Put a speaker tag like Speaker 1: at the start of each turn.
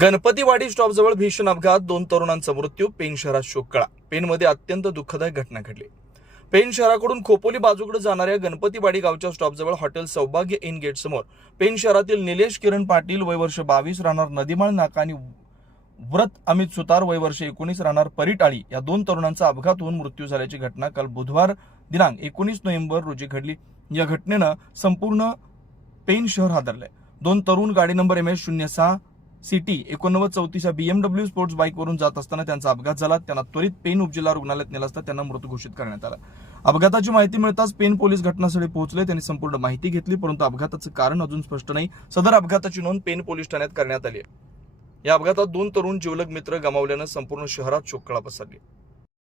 Speaker 1: गणपतीवाडी स्टॉपजवळ भीषण अपघात. दोन तरुणांचा मृत्यू पेन शहरात शोककळा पेनमध्ये अत्यंत दुःखदायक घटना घडली. पेन शहराकडून खोपोली बाजूकडे जाणाऱ्या गणपतीवाडी गावच्या स्टॉपजवळ हॉटेल सौभाग्य इन गेट समोर पेन शहरातील निलेश किरण पाटील वय वर्ष बावीस राहणार नदीमाळ नाका आणि व्रत अमित सुतार वय वर्ष एकोणीस राहणार परिटाळी या दोन तरुणांचा अपघात होऊन मृत्यू झाल्याची घटना काल बुधवार दिनांक एकोणीस नोव्हेंबर रोजी घडली. या घटनेनं संपूर्ण पेन शहर हादरलंय. दोन तरुण गाडी नंबर एम एस शून्य सहा सिटी एकोणनव्वद चौतीस या बीएमडब्ल्यू स्पोर्ट्स बाईकवरून जात असताना त्यांचा अपघात झाला. त्यांना त्वरित पेन उपजिल्हा रुग्णालयात नेला असता त्यांना मृत घोषित करण्यात आला. अपघाताची माहिती मिळताच पेन पोलीस घटनास्थळी पोहोचले. त्यांनी संपूर्ण माहिती घेतली परंतु अपघाताचं कारण अजून स्पष्ट नाही. सदर अपघाताची नोंद पेन पोलीस ठाण्यात करण्यात आली या अपघातात दोन तरुण जिवलग मित्र गमावल्यानं संपूर्ण शहरात शोककळा पसरली.